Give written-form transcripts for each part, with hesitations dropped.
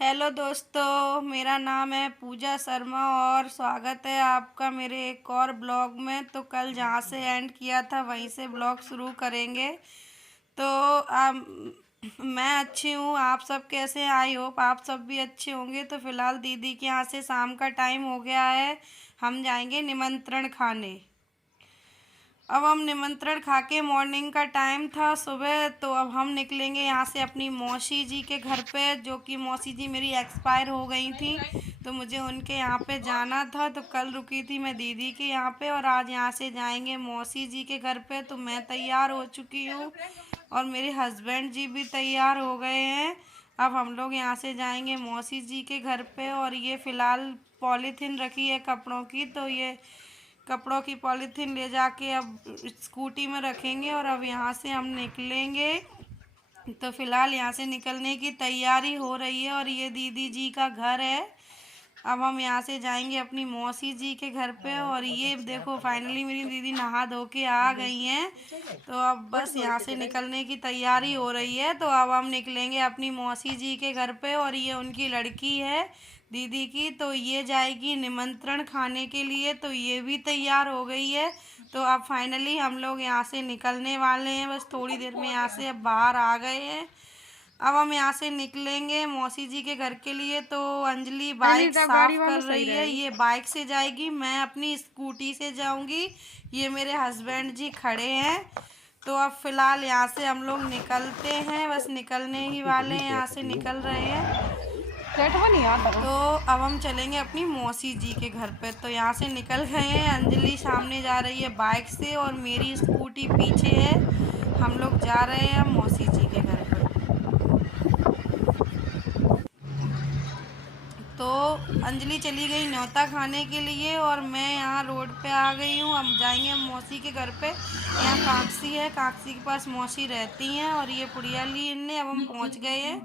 Hello दोस्तों, मेरा नाम है पूजा शर्मा और स्वागत है आपका मेरे एक और ब्लॉग में। तो कल जहाँ से एंड किया था वहीं से ब्लॉग शुरू करेंगे। तो मैं अच्छी हूँ, आप सब कैसे हैं? आई होप आप सब भी अच्छे होंगे। तो फ़िलहाल दीदी के यहाँ से शाम का टाइम हो गया है, हम जाएंगे निमंत्रण खाने। अब हम निमंत्रण खा के, मॉर्निंग का टाइम था सुबह, तो अब हम निकलेंगे यहाँ से अपनी मौसी जी के घर पे, जो कि मौसी जी मेरी एक्सपायर हो गई थी। तो मुझे उनके यहाँ पे जाना था। तो कल रुकी थी मैं दीदी के यहाँ पे और आज यहाँ से जाएंगे मौसी जी के घर पे। तो मैं तैयार हो चुकी हूँ और मेरे हस्बैंड जी भी तैयार हो गए हैं। अब हम लोग यहाँ से जाएंगे मौसी जी के घर पे। और ये फ़िलहाल पॉलीथीन रखी है कपड़ों की, तो ये कपड़ों की पॉलीथीन ले जाके अब स्कूटी में रखेंगे और अब यहाँ से हम निकलेंगे। तो फ़िलहाल यहाँ से निकलने की तैयारी हो रही है और ये दीदी जी का घर है। अब हम यहाँ से जाएंगे अपनी मौसी जी के घर पे। और ये देखो, फाइनली मेरी दीदी नहा धो के आ गई हैं। तो अब बस यहाँ से निकलने की तैयारी हो रही है। तो अब हम निकलेंगे अपनी मौसी जी के घर पे और ये उनकी लड़की है दीदी की। तो ये जाएगी निमंत्रण खाने के लिए, तो ये भी तैयार हो गई है। तो अब फाइनली हम लोग यहाँ से निकलने वाले हैं, बस थोड़ी देर में यहाँ से अब बाहर आ गए हैं। अब हम यहाँ से निकलेंगे मौसी जी के घर के लिए। तो अंजलि बाइक साफ कर रही है, ये बाइक से जाएगी, मैं अपनी स्कूटी से जाऊंगी। ये मेरे हस्बैंड जी खड़े हैं। तो अब फ़िलहाल यहाँ से हम लोग निकलते हैं, बस निकलने ही वाले हैं, यहाँ से निकल रहे हैं। तो अब हम चलेंगे अपनी मौसी जी के घर पे। तो यहाँ से निकल गए हैं, अंजलि सामने जा रही है बाइक से और मेरी स्कूटी पीछे है। हम लोग जा रहे हैं मौसी जी के घर पे। तो अंजलि चली गई न्योता खाने के लिए और मैं यहाँ रोड पे आ गई हूँ। हम जाएंगे मौसी के घर पे। यहाँ काकसी है, काकसी के पास मौसी रहती हैं और ये पुड़िया ली इनने। अब हम पहुँच गए हैं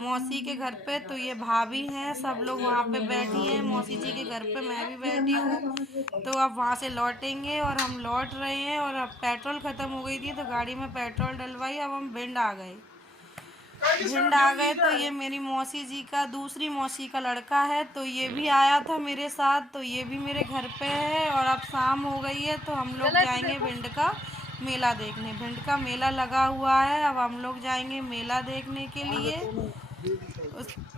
मौसी के घर पे। तो ये भाभी हैं, सब लोग वहाँ पे बैठी हैं मौसी जी के घर पे, मैं भी बैठी हूँ। तो अब वहाँ से लौटेंगे और हम लौट रहे हैं। और अब पेट्रोल ख़त्म हो गई थी तो गाड़ी में पेट्रोल डलवाई। अब हम भिंड आ गए। तो ये मेरी मौसी जी का, दूसरी मौसी का लड़का है, तो ये भी आया था मेरे साथ। तो ये भी मेरे घर पे है। और अब शाम हो गई है तो हम लोग जाएंगे भिंड का मेला देखने। भिंड का मेला लगा हुआ है, अब हम लोग जाएंगे मेला देखने के लिए।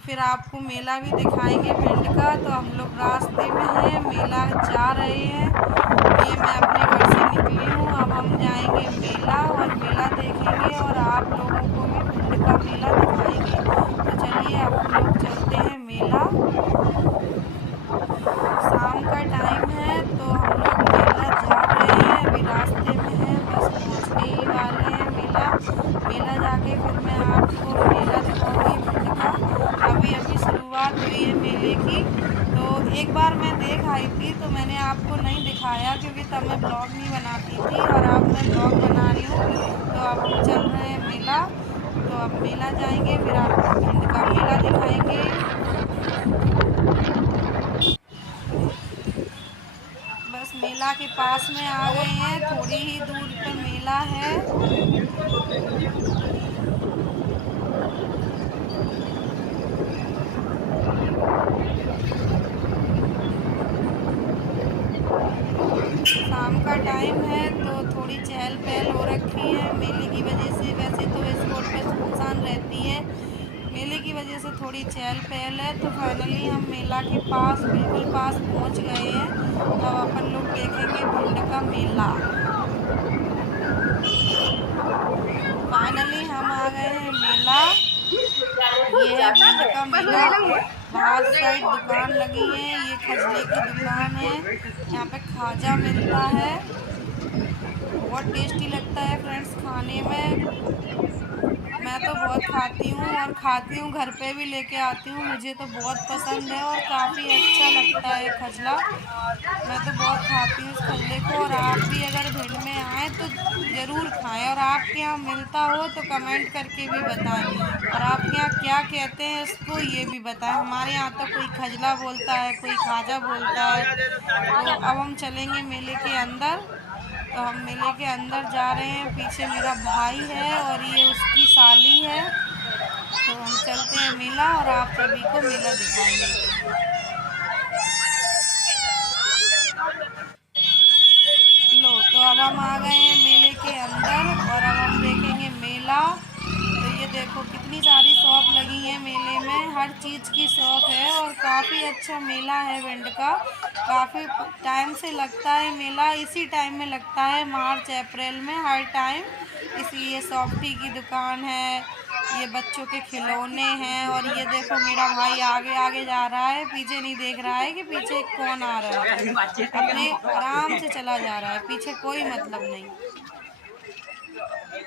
फिर आपको मेला भी दिखाएंगे भिंड का। तो हम लोग रास्ते में हैं, मेला जा रहे हैं। ये मैं अपने घर से निकली हूँ, अब हम जाएंगे मेला और मेला देखेंगे और आप लोगों को भी भिंड का मेला दिखाएंगे। तो चलिए अब हम लोग चलते हैं मेला। शाम का टाइम है तो हम लोग मेला जा रहे हैं, अभी रास्ते में हैं, बस पहुँचने ही वाले हैं मेला। मेला जाके फिर मैं आपको मेला दिखाऊंगी भिंड का। अभी अभी शुरुआत हुई है मेले की। तो एक बार मैं देख आई थी तो मैंने आपको नहीं दिखाया क्योंकि तब मैं ब्लॉग नहीं बनाती थी, और अब मैं ब्लॉग बना रही हूँ। तो अब हम चल रहे हैं मेला। तो अब मेला जाएंगे, फिर आपको भिंड का मेला दिखाएंगे। बस मेला के पास में आ गए हैं, थोड़ी ही दूर पे मेला है। शाम का टाइम है तो थोड़ी चहल पहल हो रखी है मेले की वजह से। वैसे तो इस रोड पे सुनसान रहती है, मेले की वजह से थोड़ी चहल पहल है। तो फाइनली हम मेला के पास, बिल्कुल पास पहुंच गए हैं। अब अपन लोग देखेंगे भिंड का मेला। फाइनली हम आ गए हैं मेला। ये है भिंड का मेला। बाहर साइड दुकान लगी है, ये खजले की दुकान है। यहाँ पे खाजा मिलता है, बहुत टेस्टी लगता है फ्रेंड्स खाने में। मैं तो बहुत खाती हूँ और खाती हूँ, घर पे भी लेके आती हूँ, मुझे तो बहुत पसंद है और काफ़ी अच्छा लगता है खजला। मैं तो बहुत खाती हूँ इस खजले को। और आप भी अगर भिंड में आए तो ज़रूर खाएं, और आपके यहाँ मिलता हो तो कमेंट करके भी बताएं, और आपके यहाँ क्या कहते हैं इसको ये भी बताएं। हमारे यहाँ तो कोई खजला बोलता है, कोई खाजा बोलता है। तो अब हम चलेंगे मेले के अंदर। तो हम मेले के अंदर जा रहे हैं, पीछे मेरा भाई है और ये उसकी साली है। तो हम चलते हैं मेला और आप सभी को मेला दिखाएंगे। लो तो अब हम आ गए हैं मेले के अंदर और अब हम देखेंगे मेला। तो ये देखो कितनी सारी शॉप लगी है मेले में, हर चीज़ की शॉप है और काफ़ी अच्छा मेला है भिंड का। काफ़ी टाइम से लगता है मेला, इसी टाइम में लगता है, मार्च अप्रैल में हर टाइम। इसलिए सॉफ्टी की दुकान है, ये बच्चों के खिलौने हैं और ये देखो मेरा भाई आगे आगे जा रहा है, पीछे नहीं देख रहा है कि पीछे कौन आ रहा है, अपने आराम से चला जा रहा है, पीछे कोई मतलब नहीं।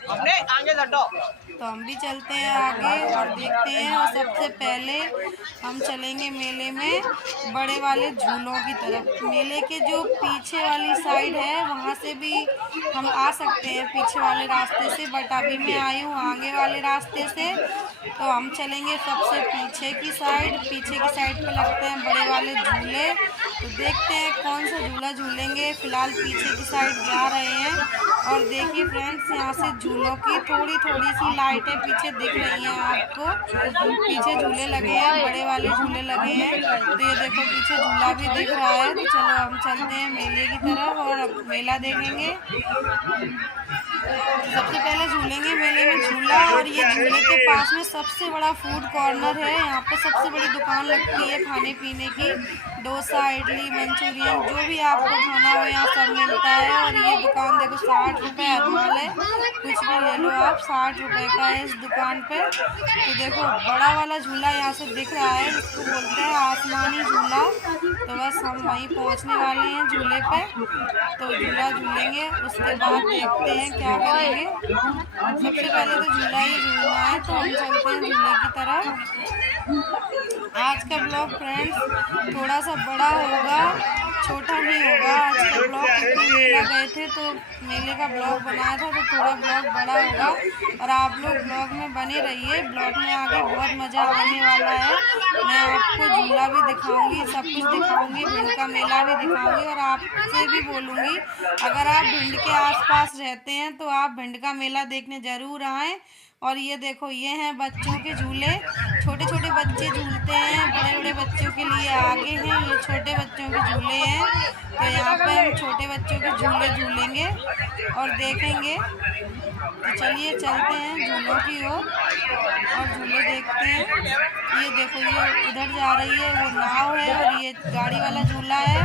तो हम भी चलते हैं आगे और देखते हैं। और सबसे पहले हम चलेंगे मेले में बड़े वाले झूलों की तरफ। मेले के जो पीछे वाली साइड है वहाँ से भी हम आ सकते हैं, पीछे वाले रास्ते से, बट अभी मैं आई हूँ आगे वाले रास्ते से। तो हम चलेंगे सबसे पीछे की साइड। पीछे की साइड पे लगते हैं बड़े वाले झूले, तो देखते हैं कौन सा झूला झूलेंगे। फिलहाल पीछे की साइड जा रहे हैं और देखिए फ्रेंड्स, यहाँ से झूलों की थोड़ी थोड़ी सी लाइटें पीछे दिख रही हैं आपको। पीछे झूले लगे हैं, बड़े वाले झूले लगे हैं, तो ये देखो पीछे झूला भी दिख रहा है। तो चलो हम चलते हैं मेले की तरफ और अब मेला देखेंगे। सबसे पहले झूलेंगे मेले में झूला, और ये झूले के पास में सबसे बड़ा फूड कॉर्नर है। यहाँ पे सबसे बड़ी दुकान लगती है खाने पीने की, डोसा, इडली, मंचूरियन, जो भी आपको खाना हो यहाँ सब मिलता है। और ये दुकान देखो 60 रुपये हर माल है, कुछ भी ले लो आप, 60 रुपये का है इस दुकान पे। तो देखो बड़ा वाला झूला यहाँ से दिख रहा है, जिसको बोलते हैं आसमानी झूला। तो बस हम वहीं पहुँचने वाले हैं झूले पे, तो झूला झूलेंगे, उसके बाद देखते हैं क्या करेंगे। सबसे पहले तो झूला ही झूलना है, तो हम चलते हैं झूले की तरफ। आज का ब्लॉग फ्रेंड्स थोड़ा सा बड़ा होगा, छोटा नहीं होगा। आज का ब्लॉग क्योंकि मेला गए थे तो मेले का ब्लॉग बनाया था, तो थोड़ा ब्लॉग बड़ा होगा। और आप लोग ब्लॉग में बने रहिए, ब्लॉग में आगे बहुत मज़ा आने वाला है। मैं आपको झूला भी दिखाऊंगी, सब कुछ दिखाऊंगी, भिंड का मेला भी दिखाऊंगी। और आपसे भी बोलूँगी, अगर आप भिंड के आसपास रहते हैं तो आप भिंड का मेला देखने ज़रूर आएँ। और ये देखो ये हैं बच्चों के झूले, छोटे छोटे बच्चे झूलते हैं, बड़े बड़े बच्चों के लिए आगे हैं, ये छोटे बच्चों के झूले हैं। तो यहाँ पे हम छोटे बच्चों के झूले झूलेंगे और देखेंगे। तो चलिए चलते हैं झूलों की ओर और झूले देखते हैं। ये देखो ये उधर जा रही है, वो नाव है, और ये गाड़ी वाला झूला है,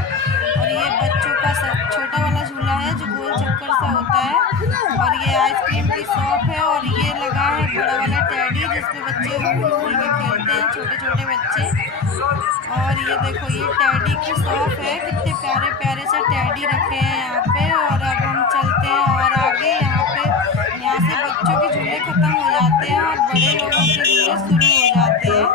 और ये बच्चों का छोटा वाला झूला है जो गोल चक्कर सा होता है। और ये आइसक्रीम की शॉप है, और ये लगा है बड़ा वाला टेडी, जिसपे बच्चे उड़ उड़ के खेलते हैं, छोटे छोटे बच्चे। और ये देखो ये टेडी की शॉप है, कितने प्यारे प्यारे से टेडी रखे हैं यहाँ पे। और अब हम चलते हैं और आगे, यहाँ से बच्चों के झूले ख़त्म हो जाते हैं और बड़े लोगों के झूले शुरू हो जाते हैं।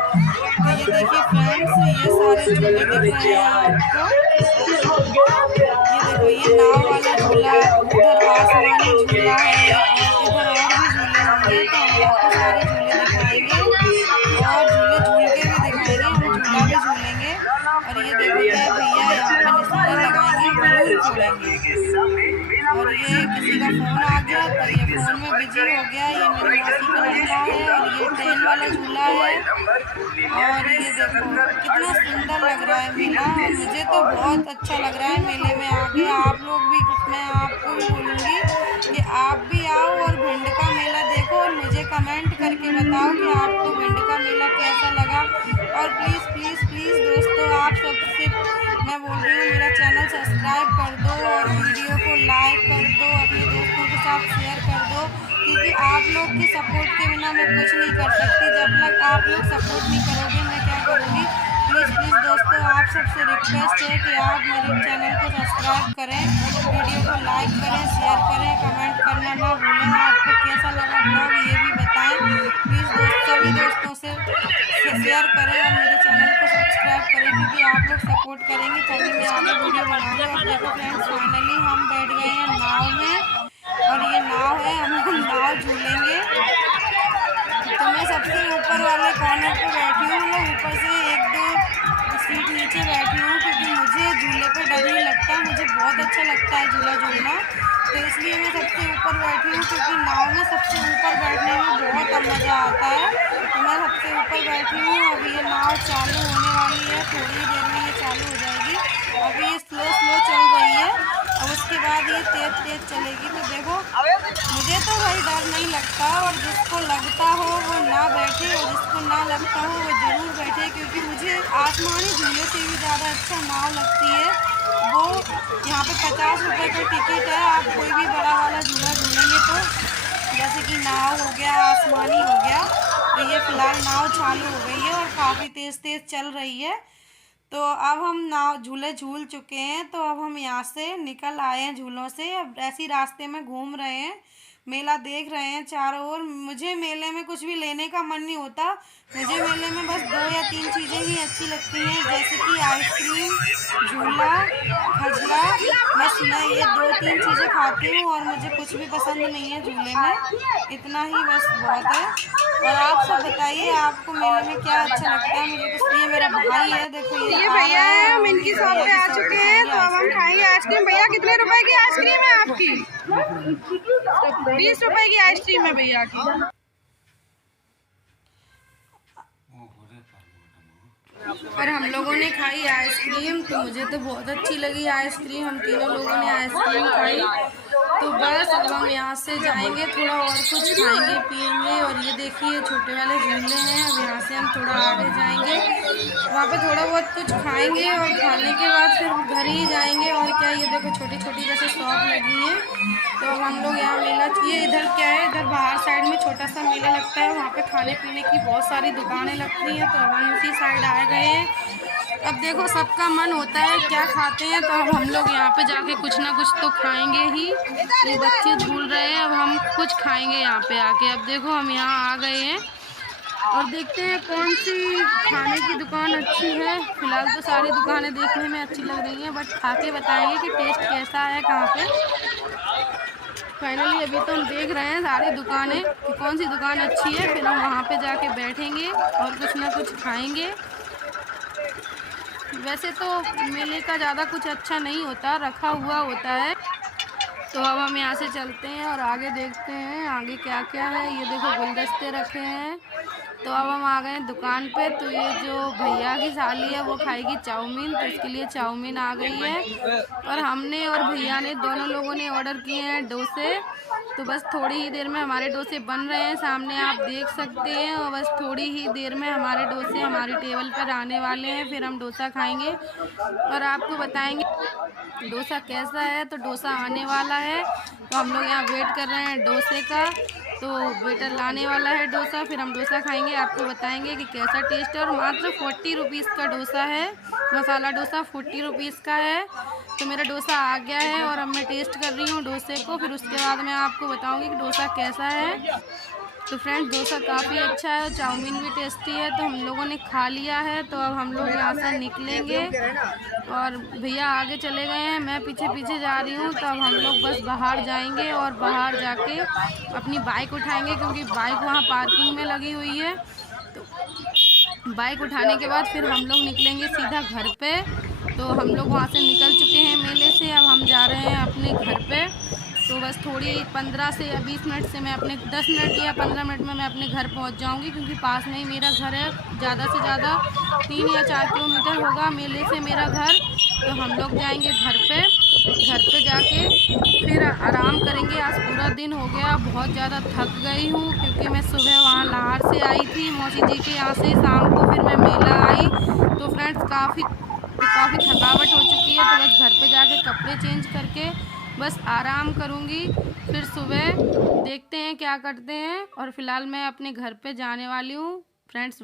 तो ये देखिए फ्रेंड्स, ये सारे झूले दिख रहे हैं आपको। ये देखो ये नाव वाला झूला, उधर आसमानी झूला है, और इधर और भी झूले होंगे। तो हम आपको सारे झूले दिखाएंगे और झूले झूल के भी दिखाएंगे, हम झूला भी झूलेंगे। और ये देखो क्या भैया यहाँ पे निशाना लगाएंगे, बलून फोड़ेंगे। और ये किसी का फ़ोन आ गया तो ये फ़ोन में बिजी हो गया। ये मेरी मौसी का लड़का है, और ये ट्रेन वाला झूला है। और ये देखो कितना सुंदर लग रहा है मेला, मुझे तो बहुत अच्छा लग रहा है मेले में आके। आप लोग भी, मैं आपको भी बोलूँगी कि आप भी आओ और भिंड का मेला देखो, और मुझे कमेंट करके बताओ कि आपको भिंड का मेला कैसा लगा। और प्लीज़ प्लीज़ प्लीज़ दोस्तों, आप सबसे मैं बोल रही हूँ, मेरा चैनल सब्सक्राइब कर दो और वीडियो को लाइक कर दो, अपने दोस्तों के साथ शेयर कर दो, क्योंकि आप लोग के सपोर्ट के बिना मैं कुछ नहीं कर सकती। जब तक आप लोग सपोर्ट नहीं करोगे मैं क्या करूँगी। प्लीज़ प्लीज़ दोस्तों, आप सबसे रिक्वेस्ट है कि आप मेरे चैनल को सब्सक्राइब करें, वीडियो को लाइक करें, शेयर करें, कमेंट करना ना भूलें। आपको कैसा लगा ब्लॉग ये भी बताएं। प्लीज़ सभी दोस्तों से शेयर करें और मेरे चैनल को सब्सक्राइब करें, क्योंकि आप लोग सपोर्ट करेंगे तभी मैं आगे वीडियो बनाऊँगी। और देखो फ्रेंड्स, फाइनली हम बैठ गए हैं नाव में, और ये नाव है, हम नाव झूलेंगे। तो मैं सबसे ऊपर वाले कॉर्नर पे बैठी हूँ, मतलब ऊपर से 1-2 सीट नीचे बैठी हूँ, क्योंकि मुझे झूले पे डर नहीं लगता, मुझे बहुत अच्छा लगता है झूला झूलना। तो इसलिए मैं सबसे ऊपर बैठी हूँ, क्योंकि नाव में सबसे ऊपर बैठने में बहुत मज़ा आता है। तो मैं मैं सबसे ऊपर बैठी हूँ। अभी ये नाव चालू होने वाली है, थोड़ी ही देर में ये चालू हो जाएगी। अभी ये स्लो स्लो चल रही है और उसके बाद ये तेज तेज चलेगी। तो देखो, मुझे तो भाई डर नहीं लगता, और जिसको लगता हो वो ना बैठे, और जिसको ना लगता हो वो ज़रूर बैठे, क्योंकि मुझे आसमानी झूले से भी ज़्यादा अच्छा नाव लगती है। वो यहाँ पे 50 रुपये का टिकट है। आप कोई भी बड़ा वाला झूला झूलेंगे तो, जैसे कि नाव हो गया, आसमानी हो गया। तो ये फ़िलहाल नाव चालू हो गई है और काफ़ी तेज़ तेज़ चल रही है। तो अब हम नाव झूले झूल चुके हैं, तो अब हम यहाँ से निकल आए हैं झूलों से। अब ऐसी रास्ते में घूम रहे हैं, मेला देख रहे हैं चारों ओर। मुझे मेले में कुछ भी लेने का मन नहीं होता। मुझे मेले में बस 2 या 3 चीज़ें ही अच्छी लगती हैं, जैसे कि आइसक्रीम, झूला, खजला। बस मैं ये 2-3 चीज़ें खाती हूँ और मुझे कुछ भी पसंद नहीं है झूले में। इतना ही बस बहुत है। और आप सब बताइए, आपको मेले में क्या अच्छा लगता है? मुझे तो ये मेरा भाई है, देखो ये भैया है, हम इनकी शॉप पे आ चुके हैं। तो अब हम खाएंगे आइसक्रीम। भैया कितने रुपए की आइसक्रीम है आपकी? 20 रुपए की आइसक्रीम है भैया की। और हम लोगों ने खाई आइसक्रीम, तो मुझे तो बहुत अच्छी लगी आइसक्रीम। हम तीनों लोगों ने आइसक्रीम खाई। तो बस अब हम यहाँ से जाएंगे, थोड़ा और कुछ खाएंगे पिएंगे। और ये देखिए छोटे वाले झूले हैं। अब यहाँ से हम थोड़ा आगे जाएंगे, वहाँ पे थोड़ा बहुत कुछ खाएंगे और खाने के बाद फिर घर ही जाएंगे। और क्या, ये देखो छोटी छोटी जैसे शॉप लगी है। तो अब हम लोग यहाँ मेला, ये इधर क्या है, इधर बाहर साइड में छोटा सा मेला लगता है, वहाँ पे खाने पीने की बहुत सारी दुकानें लगती हैं। तो अब हम उसी साइड आ गए हैं। अब देखो सबका मन होता है क्या खाते हैं, तो अब हम लोग यहाँ पे जाके कुछ ना कुछ तो खाएंगे ही। ये बच्चे झूल रहे हैं, अब हम कुछ खाएंगे यहाँ पे आके। अब देखो हम यहाँ आ गए हैं और देखते हैं कौन सी खाने की दुकान अच्छी है। फिलहाल तो सारी दुकानें देखने में अच्छी लग रही हैं, बट खा के बताएंगे कि टेस्ट कैसा है कहाँ पे। फाइनली अभी तो हम देख रहे हैं सारी दुकानें कि कौन सी दुकान अच्छी है, फिर हम वहाँ पे जाके बैठेंगे और कुछ ना कुछ खाएंगे। वैसे तो मेले का ज़्यादा कुछ अच्छा नहीं होता, रखा हुआ होता है। तो अब हम यहाँ से चलते हैं और आगे देखते हैं आगे क्या क्या है। ये देखो गुलदस्ते रखे हैं। तो अब हम आ गए हैं दुकान पे। तो ये जो भैया की साली है वो खाएगी चाउमीन, तो इसके लिए चाउमीन आ गई है। और हमने और भैया ने दोनों लोगों ने ऑर्डर किए हैं डोसे। तो बस थोड़ी ही देर में हमारे डोसे बन रहे हैं, सामने आप देख सकते हैं। और बस थोड़ी ही देर में हमारे डोसे हमारी टेबल पर आने वाले हैं, फिर हम डोसा खाएंगे और आपको बताएंगे डोसा कैसा है। तो डोसा आने वाला है, तो हम लोग यहाँ वेट कर रहे हैं डोसे का। तो वेटर लाने वाला है डोसा, फिर हम डोसा खाएंगे, आपको बताएंगे कि कैसा टेस्ट है। और मात्र 40 रुपीज़ का डोसा है, मसाला डोसा 40 रुपीज़ का है। तो मेरा डोसा आ गया है और अब मैं टेस्ट कर रही हूँ डोसे को, फिर उसके बाद मैं आपको बताऊँगी कि डोसा कैसा है। तो फ्रेंड्स डोसा काफ़ी अच्छा है और चाउमीन भी टेस्टी है। तो हम लोगों ने खा लिया है, तो अब हम लोग यहाँ से निकलेंगे और भैया आगे चले गए हैं, मैं पीछे पीछे जा रही हूँ। तो अब हम लोग बस बाहर जाएंगे और बाहर जाके अपनी बाइक उठाएंगे, क्योंकि बाइक वहाँ पार्किंग में लगी हुई है। तो बाइक उठाने के बाद फिर हम लोग निकलेंगे सीधा घर पे। तो हम लोग वहाँ से निकल चुके हैं मेले से, अब हम जा रहे हैं अपने घर पे। तो बस थोड़ी 15 से या 20 मिनट से मैं अपने 10 मिनट या 15 मिनट में मैं अपने घर पहुंच जाऊंगी, क्योंकि पास में ही मेरा घर है। ज़्यादा से ज़्यादा 3 या 4 किलोमीटर होगा मेले से मेरा घर। तो हम लोग जाएंगे घर पे जाके फिर आराम करेंगे। आज पूरा दिन हो गया, बहुत ज़्यादा थक गई हूँ, क्योंकि मैं सुबह वहाँ लाहौर से आई थी मौसी जी के यहाँ से, शाम को फिर मैं मेला आई। तो फ्रेंड्स काफ़ी थकावट हो चुकी है। तो बस घर पे जाके कपड़े चेंज करके बस आराम करूँगी, फिर सुबह देखते हैं क्या करते हैं। और फिलहाल मैं अपने घर पे जाने वाली हूँ फ्रेंड्स।